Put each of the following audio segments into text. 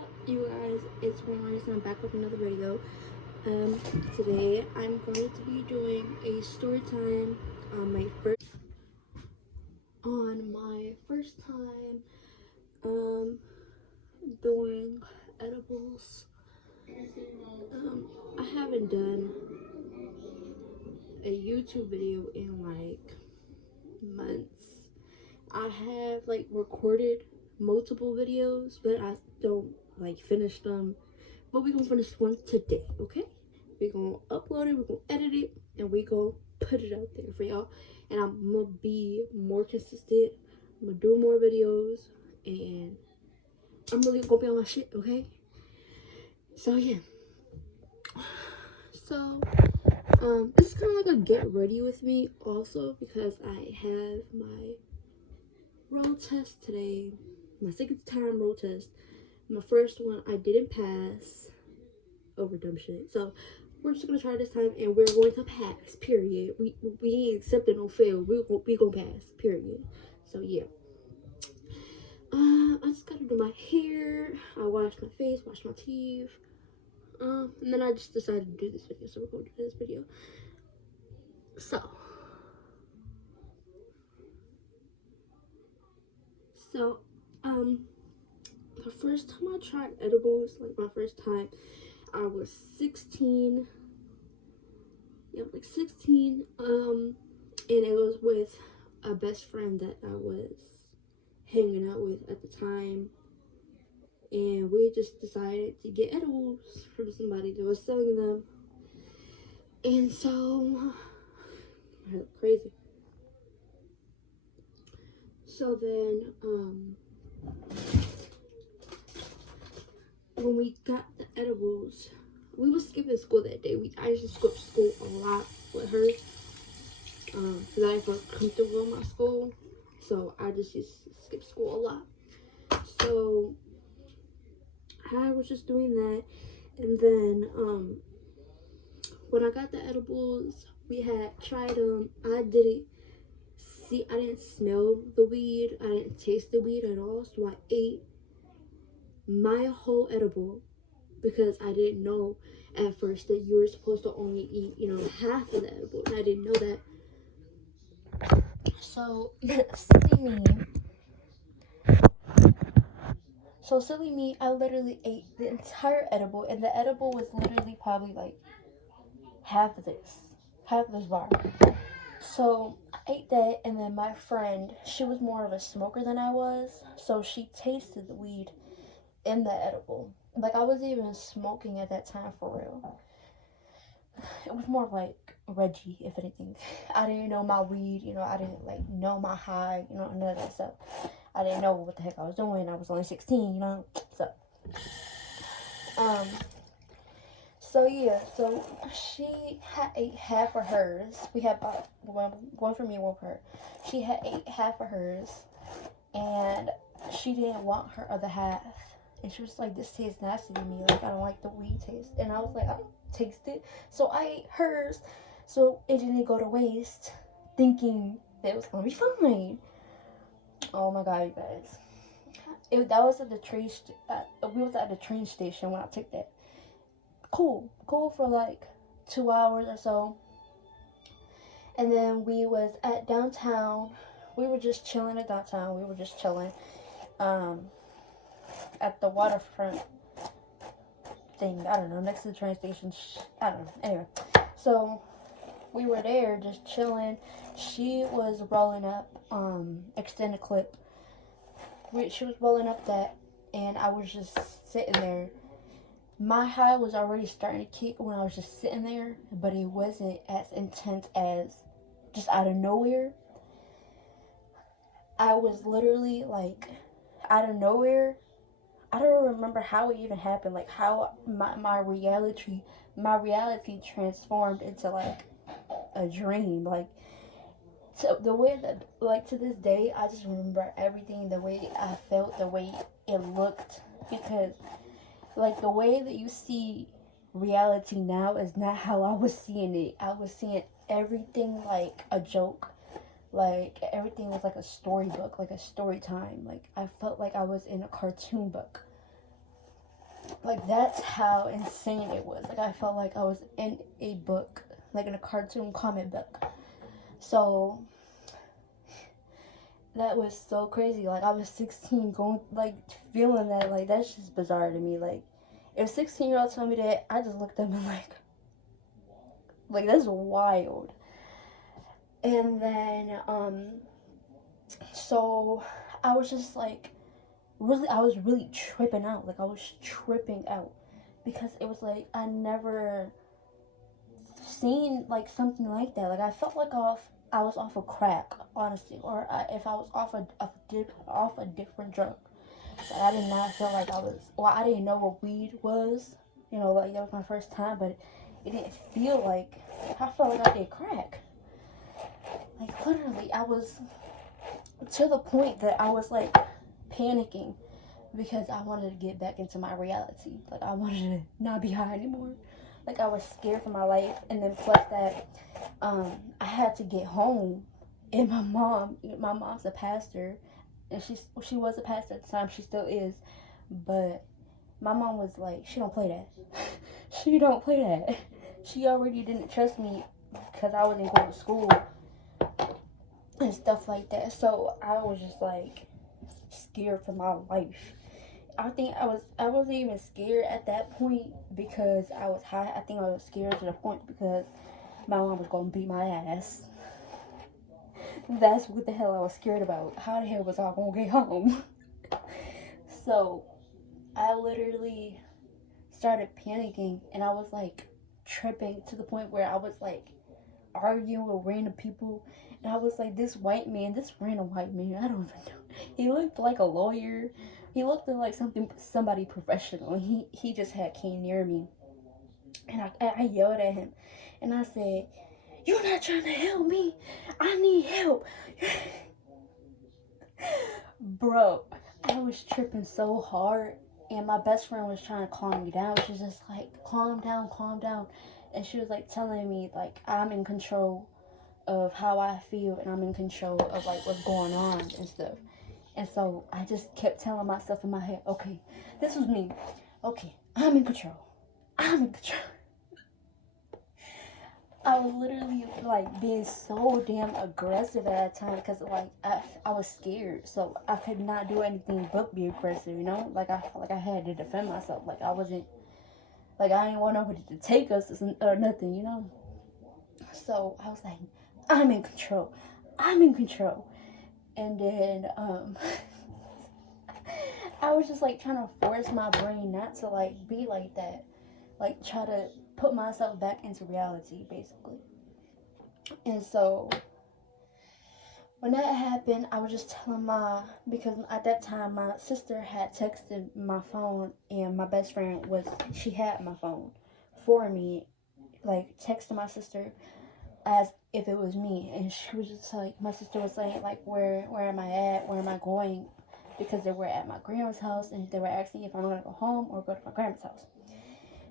up, you guys? It's Warren, and I'm back with another video. Today I'm going to be doing a story time on my first time doing edibles. I haven't done a YouTube video in like months. I have like recorded multiple videos, but I don't like finish them. But we're gonna finish one today, okay? We're gonna upload it, we're gonna edit it, and we're gonna put it out there for y'all. And I'm gonna be more consistent. I'm gonna do more videos, and I'm really gonna be on my shit, okay? So yeah. So this is kind of like a get ready with me also, because I have my road test today, my second time road test. My first one I didn't pass over dumb shit, so we're just gonna try this time and we're going to pass, period. We ain't accepting no fail. We gonna pass, period. So yeah, I just gotta do my hair, I washed my face, washed my teeth, and then I just decided to do this video, so we're going to do this video. So the first time I tried edibles, like my first time, I was 16. Yeah, like 16. And it was with a best friend that I was hanging out with at the time. And we just decided to get edibles from somebody that was selling them. And so, I look crazy. So then, when we got the edibles, we was skipping school that day. I used to skip school a lot with her, because I didn't feel comfortable in my school, so I just used to skip school a lot. So I was just doing that, and then when I got the edibles, we had tried them. I didn't smell the weed, I didn't taste the weed at all, so I ate my whole edible, because I didn't know at first that you were supposed to only eat, half of the edible, and I didn't know that. So silly me, I literally ate the entire edible, and the edible was literally probably like half of this bar. So I ate that, and then my friend, she was more of a smoker than I was, so she tasted the weed in the edible. Like, I wasn't even smoking at that time for real. It was more like Reggie, if anything. I didn't know my weed, I didn't like know my high, none of that stuff. I didn't know what the heck I was doing. I was only 16, So yeah, so she had ate half of hers. We had about one for me, one for her. She had ate half of hers, and she didn't want her other half. And she was like, "This tastes nasty to me. Like, I don't like the weed taste." And I was like, "I don't taste it." So I ate hers, so it didn't go to waste, thinking that it was gonna be fine. Oh my god, you guys! That was at the train. We was at the train station when I took that. Cool for like 2 hours or so, and then we was at downtown. We were just chilling at downtown. We were just chilling at the waterfront thing. I don't know, next to the train station. I don't know. Anyway, so we were there just chilling. She was rolling up extended clip. She was rolling up that, and I was just sitting there. My high was already starting to kick when I was just sitting there, but it wasn't as intense as just out of nowhere. I was literally like out of nowhere. I don't remember how it even happened, like how my reality transformed into like a dream. Like, the way that, like, to this day, I just remember everything, the way I felt, the way it looked, because like the way that you see reality now is not how I was seeing it. I was seeing everything like a joke. Like, everything was like a storybook, like a story time. Like, I felt like I was in a cartoon book. Like, that's how insane it was. Like, I felt like I was in a book, like in a cartoon comic book. So that was so crazy. Like, I was 16 going, like, feeling that. Like, that's just bizarre to me. Like, if a 16-year-old told me that, I just looked at him like, that's wild. And then, so I was just like, I was really tripping out. Like, I was tripping out because it was like I never seen like something like that. Like, I felt like I was off of crack, honestly, or if I was off a different drug. But I did not feel like I was. Well, I didn't know what weed was. You know, like, that was my first time, but it didn't feel like. I felt like I did crack. Like, literally, I was to the point that I was like panicking because I wanted to get back into my reality. Like, I wanted to not be high anymore. Like, I was scared for my life. And then plus that, I had to get home. And my mom's a pastor. And she was a pastor at the time. She still is. But my mom was like, she don't play that. She don't play that. She already didn't trust me because I wasn't going to school and stuff like that. So I was just like scared for my life. I think I wasn't even scared at that point because I was high. I think I was scared to the point because my mom was gonna beat my ass. That's what the hell I was scared about. How the hell was I gonna get home? So I literally started panicking and I was like tripping to the point where I was like arguing with random people. And I was like, this random white man, I don't even know. He looked like a lawyer. He looked like somebody professional. He just came near me. And I yelled at him. And I said, "You're not trying to help me. I need help." Bro, I was tripping so hard. And my best friend was trying to calm me down. She was just like, calm down, calm down. And she was like telling me like I'm in control of how I feel and I'm in control of like what's going on and stuff. And so I just kept telling myself in my head, okay, this was me. Okay, I'm in control. I'm in control. I was literally like being so damn aggressive at that time because like I was scared, so I could not do anything but be aggressive, you know. Like, I felt like I had to defend myself. Like, I wasn't, like, I didn't want nobody to take us or nothing, you know. So I was like, I'm in control. I'm in control. And then I was just like trying to force my brain not to like be like that. Like, try to put myself back into reality, basically. And so when that happened, I was just telling because at that time my sister had texted my phone, and my best friend she had my phone for me, like texting my sister as if it was me. And she was just like, my sister was saying like, where am I at? Where am I going? Because they were at my grandma's house, and they were asking if I'm going to go home or go to my grandma's house.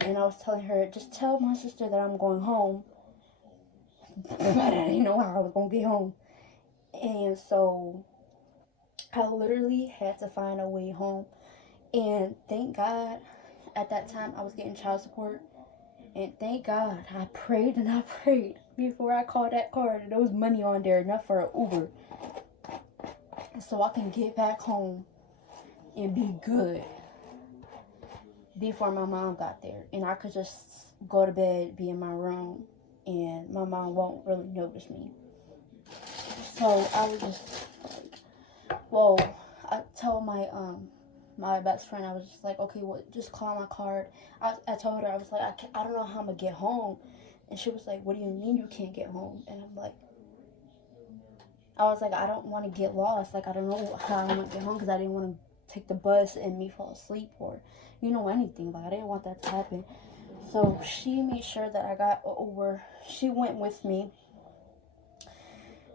And I was telling her, just tell my sister that I'm going home. I didn't know how I was going to get home. And so I literally had to find a way home. And thank God, at that time, I was getting child support. And thank God, I prayed and I prayed before I called that card. And there was money on there, enough for an Uber. So I can get back home and be good before my mom got there. And I could just go to bed, be in my room, and my mom won't really notice me. So I was just like, well, I told my best friend, I was just like, okay, well, just call my card. I told her, I was like, I don't know how I'm gonna get home. And she was like, what do you mean you can't get home? And I was like, I don't want to get lost. Like, I don't know how I'm gonna get home because I didn't want to take the bus and me fall asleep or, anything. Like, I didn't want that to happen. So she made sure that I got an Uber. She went with me.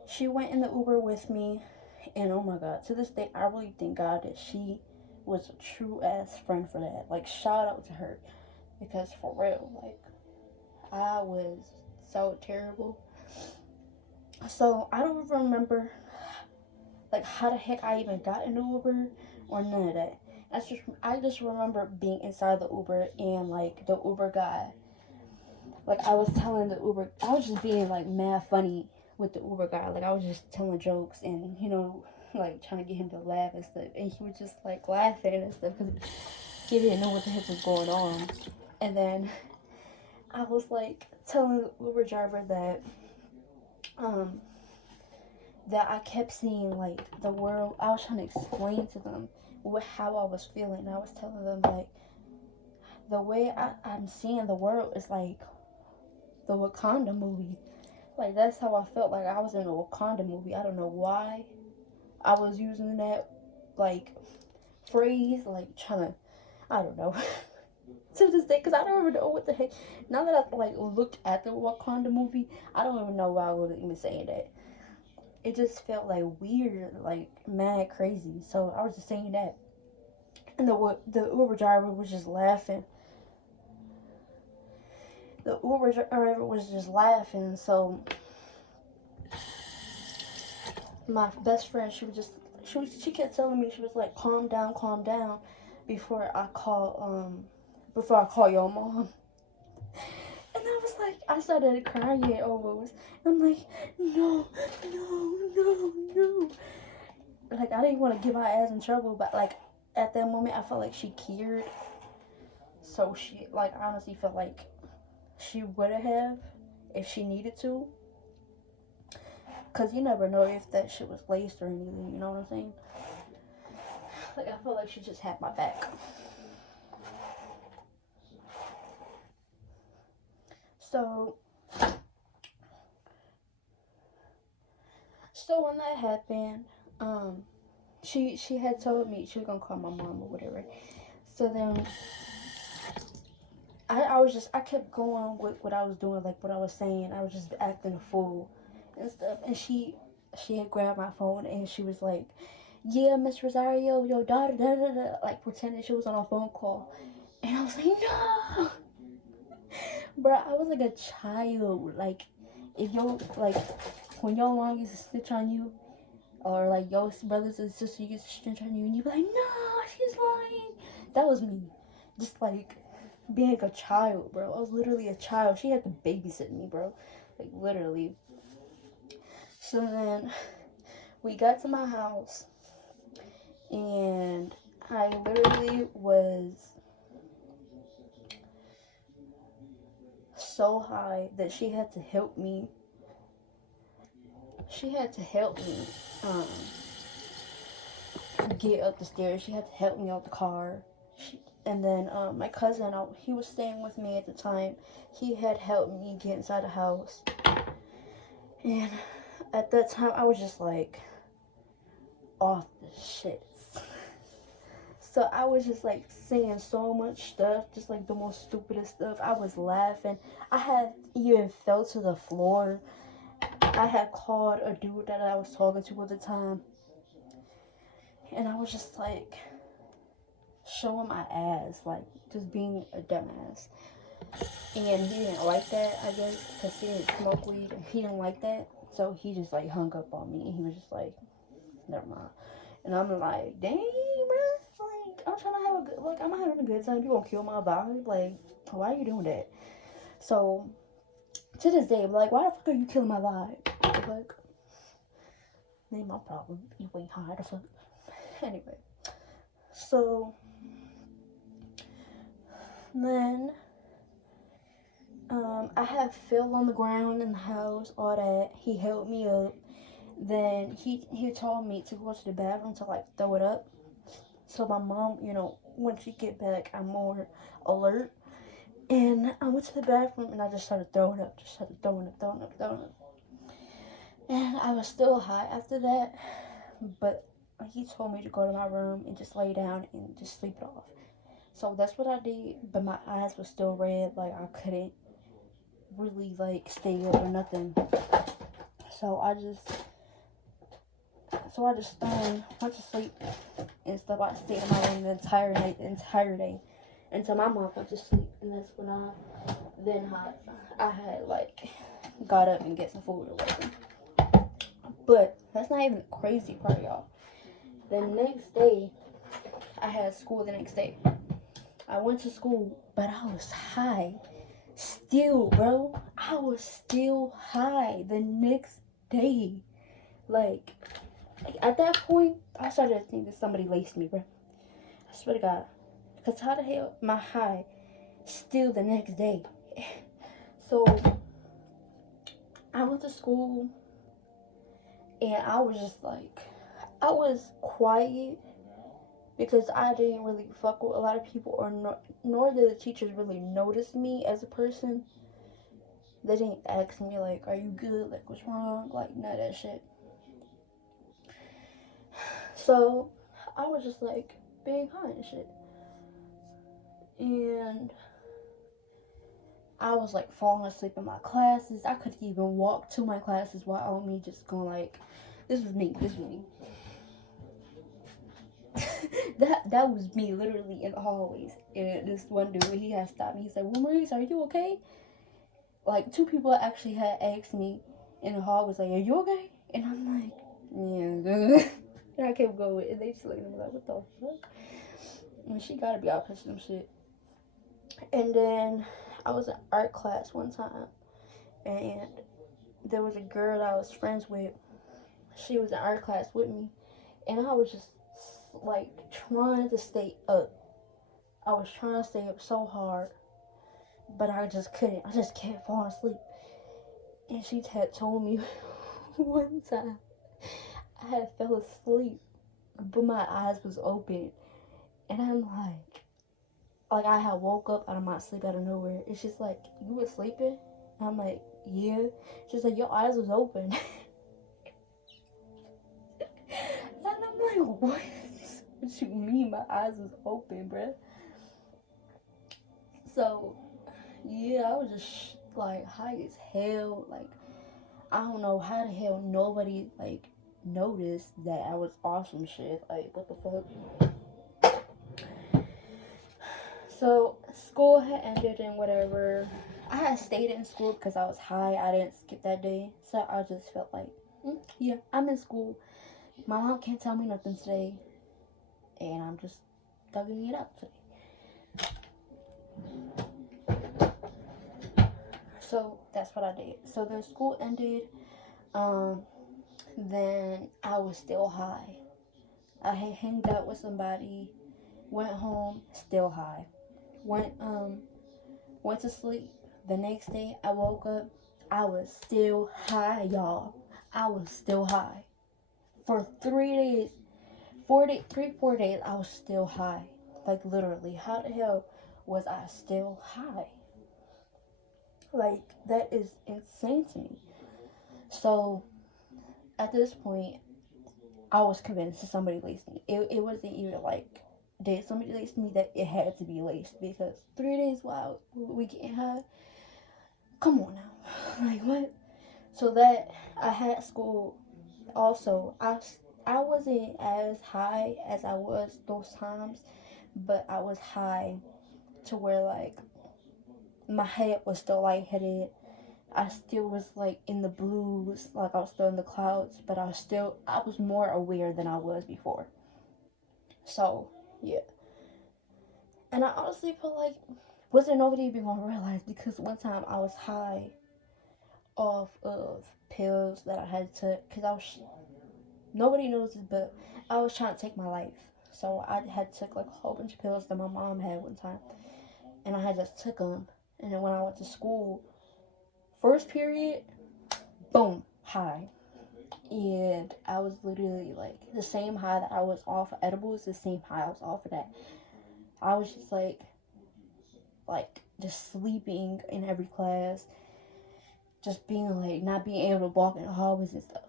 She went in the Uber with me. And oh my God, to this day, I really thank God that she was a true ass friend for that. Like, shout out to her. Because for real, like, I was so terrible. So I don't remember like how the heck I even got in the Uber or none of that. I just remember being inside the Uber and like the Uber guy, like I was telling the Uber, I was just being like mad funny with the Uber guy. Like I was just telling jokes and like trying to get him to laugh and stuff. And he was just like laughing and stuff because he didn't know what the heck was going on. And then I was like telling the Uber driver that I kept seeing like the world. I was trying to explain to them how I was feeling. I was telling them like the way I'm seeing the world is like the Wakanda movie. Like that's how I felt, like I was in a Wakanda movie. I don't know why I was using that like phrase, like trying to, I don't know. To this day, because I don't even know what the heck. Now that I've like looked at the Wakanda movie, I don't even know why I was even saying that. It just felt like weird, like mad crazy. So I was just saying that, and the Uber driver was just laughing. The Uber driver was just laughing. So my best friend, she kept telling me, she was like, calm down, before I call your mom. And I was like, I started crying almost. I'm like, no. Like I didn't want to get my ass in trouble, but like at that moment I felt like she cared. So she, like, honestly felt like she would have if she needed to. Cause you never know if that shit was laced or anything, you know what I'm saying? Like I felt like she just had my back. So when that happened, she had told me she was gonna call my mom or whatever. So then I kept going with what I was doing, like what I was saying. I was just acting a fool and stuff. And she had grabbed my phone and she was like, yeah, Miss Rosario, your daughter, da da da, like pretending she was on a phone call. And I was like, no. Bro, I was like a child. Like, if your, like, when your mom used to snitch on you, or like your brothers and sisters used to snitch on you, and you be like, no, she's lying. That was me. Just like being a child, bro. I was literally a child. She had to babysit me, bro. Like, literally. So then we got to my house, and I literally was so high that she had to help me. Get up the stairs. She had to help me out the car. And then my cousin, he was staying with me at the time. He had helped me get inside the house. And at that time, I was just like off the shit. So I was just like saying so much stuff, just like the most stupidest stuff. I was laughing. I had even fell to the floor. I had called a dude that I was talking to at the time. And I was just like showing my ass, like just being a dumbass. And he didn't like that, I guess, because he didn't smoke weed. He didn't like that. So he just like hung up on me. And he was just like, never mind. And I'm like, dang, bro. Like, I'm trying to have a good, like, I'm having a good time. You gonna kill my vibe? Like, why are you doing that? So, to this day, I'm like, why the fuck are you killing my vibe? Like, ain't my problem. You ain't high the fuck. Anyway. So, then, I had Phil on the ground in the house, all that. He helped me up. Then he told me to go to the bathroom to like throw it up. So my mom, when she get back, I'm more alert. And I went to the bathroom and I just started throwing up. Throwing up. And I was still high after that. But he told me to go to my room and just lay down and just sleep it off. So that's what I did. But my eyes were still red. Like I couldn't really like stay up or nothing. So I just went to sleep and stuff. I stayed in my room the entire day until my mom went to sleep, and that's when I had like got up and get some food or whatever. But that's not even the crazy part, y'all. The next day, I had school the next day. I went to school, but I was high. Still, bro. I was still high the next day. Like at that point, I started to think that somebody laced me, bro. I swear to God. Because how the hell am I high still the next day? So, I went to school, and I was just like, I was quiet because I didn't really fuck with a lot of people, or nor did the teachers really notice me as a person. They didn't ask me, like, are you good? Like, what's wrong? Like, none of that shit. So, I was just, like, being high and shit. And I was, like, falling asleep in my classes. I couldn't even walk to my classes while me just going, like, this was me. that was me literally in the hallways. And this one dude, he had stopped me. He said, well, Maurice, are you okay? Like, 2 people actually had asked me in the hall, was like, are you okay? And I'm like, yeah. And I kept going, and they just looked at me like, what the fuck? And she gotta be out pushing them shit. And then I was in art class one time, and there was a girl that I was friends with. She was in art class with me, and I was just like trying to stay up. I was trying to stay up so hard, but I just couldn't. I just kept falling asleep. And she had told me one time I had fell asleep, but my eyes was open, and I'm like I had woke up out of my sleep out of nowhere. It's just like, you were sleeping? And I'm like, yeah. She's like, your eyes was open. And I'm like, what? What you mean my eyes was open, bruh? So, yeah, I was just like high as hell. Like, I don't know how the hell nobody like noticed that I was off some shit. Like, what the fuck? So, school had ended and whatever. I had stayed in school because I was high. I didn't skip that day. So, I just felt like, yeah, I'm in school. My mom can't tell me nothing today. And I'm just thugging it out today. So, that's what I did. So, then school ended. Then I was still high. I had hanged out with somebody, went home, still high. Went to sleep. The next day I woke up, I was still high, y'all. I was still high. For 3 days, 4 days, I was still high. Like, literally, how the hell was I still high? Like, that is insane to me. So, at this point, I was convinced that somebody laced me. It wasn't even like, did somebody lace me? That it had to be laced, because 3 days while we getting high. Come on now, like what? So that I had school. Also, I wasn't as high as I was those times, but I was high to where like my head was still lightheaded. I still was like in the blues, like I was still in the clouds, but I was more aware than I was before. So, yeah. And I honestly feel like wasn't nobody even gonna realize, because one time I was high off of pills that I had to, because nobody knows this, but I was trying to take my life. So I had took like a whole bunch of pills that my mom had one time, and I had just took them. And then when I went to school, first period, boom, high. And I was literally like the same high that I was off of edibles, the same high I was off of that. I was just like just sleeping in every class, just being like not being able to walk in the hallways and stuff.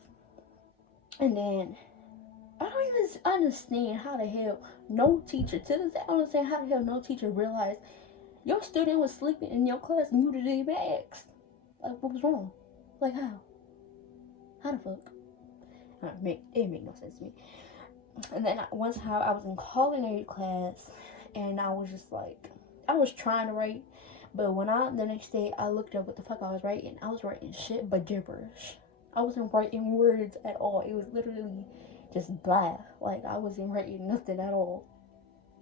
And then I don't even understand how the hell no teacher, to this day I don't understand how the hell no teacher realized your student was sleeping in your class and you didn't even ask. Like, what was wrong? Like, how? How the fuck? It made no sense to me. And then one time I was in culinary class, and I was just like, I was trying to write, but the next day I looked up what the fuck I was writing. I was writing shit but gibberish. I wasn't writing words at all. It was literally just blah. Like, I wasn't writing nothing at all.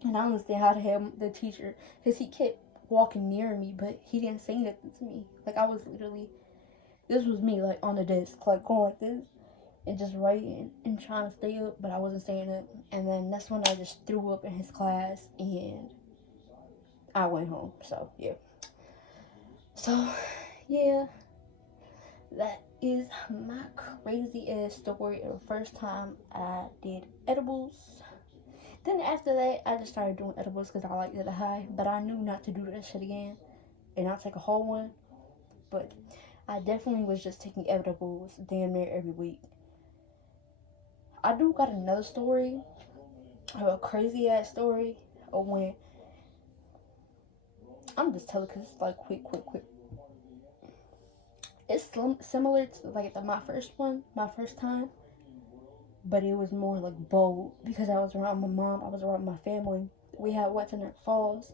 And I don't understand how the hell the teacher, because he kept walking near me, but he didn't say nothing to me. Like, I was literally, this was me, like, on the desk, like, going like this, and just writing and trying to stay up, but I wasn't saying it. And then that's when I just threw up in his class, and I went home. So, yeah. So, yeah. That is my crazy ass story of the first time I did edibles. Then after that, I just started doing edibles because I liked the high, but I knew not to do that shit again and not take a whole one. But I definitely was just taking edibles damn near every week. I do got another story, a crazy ass story of when, I'm just telling because it's like quick. It's similar to like my first time, but it was more like bold because I was around my mom, I was around my family. We had went to Niagara Falls.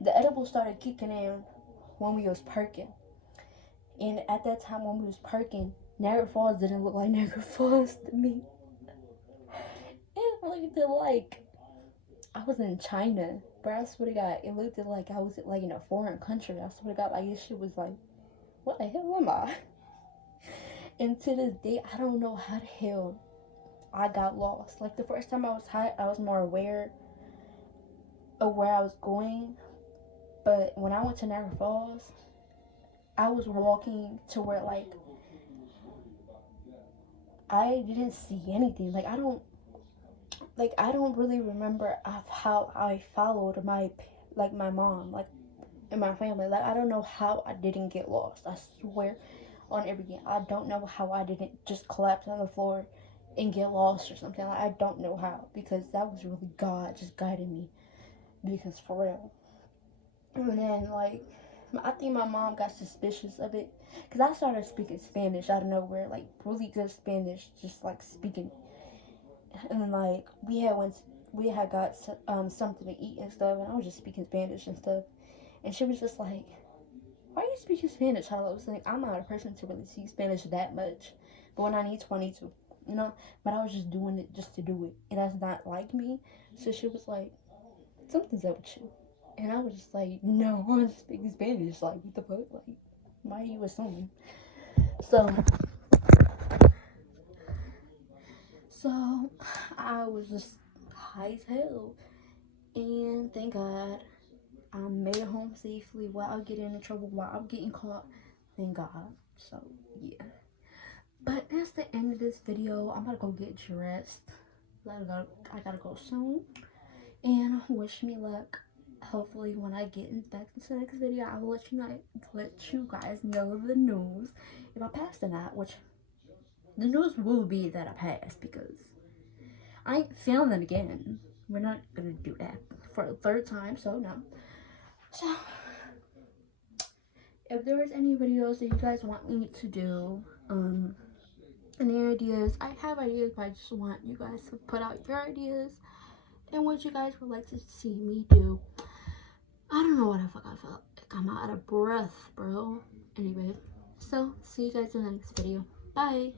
The edibles started kicking in when we was parking, and at that time when we was parking, Niagara Falls didn't look like Niagara Falls to me. It looked like I was in China, bro. I swear to God, it looked like I was like in a foreign country. I swear to God, like this shit was like, what the hell am I? And to this day, I don't know how the hell I got lost. Like the first time I was high, I was more aware of where I was going. But when I went to Niagara Falls, I was walking to where like I didn't see anything. Like I don't really remember how I followed my mom, like, and my family. Like I don't know how I didn't get lost. I swear on everything, I don't know how I didn't just collapse on the floor and get lost or something. Like I don't know how, because that was really God just guiding me. Because for real. And then like I think my mom got suspicious of it because I started speaking Spanish out of nowhere, like really good Spanish, just like speaking. And then like we had got something to eat and stuff, and I was just speaking Spanish and stuff. And she was just like, "Why are you speaking Spanish?" I was like, "I'm not a person to really speak Spanish that much, but when I need to, I need to, you know." But I was just doing it just to do it, and that's not like me. So she was like, "Something's up with you." And I was just like, no, I'm speaking Spanish. Like, what the fuck? Like, why are you assuming? So I was just high as hell. And thank God I made it home safely without getting in trouble, without getting caught. Thank God. So, yeah. But that's the end of this video. I'm about to go get dressed. I gotta go soon. And wish me luck. Hopefully when I get back into the next video, I will let you guys know the news if I passed or not, which the news will be that I passed because I ain't failing them again. We're not gonna do that for the third time, so no. So if there's any videos that you guys want me to do, any ideas, I have ideas, but I just want you guys to put out your ideas and what you guys would like to see me do. I don't know what the fuck I felt. Like I'm out of breath, bro. Anyway, so see you guys in the next video. Bye.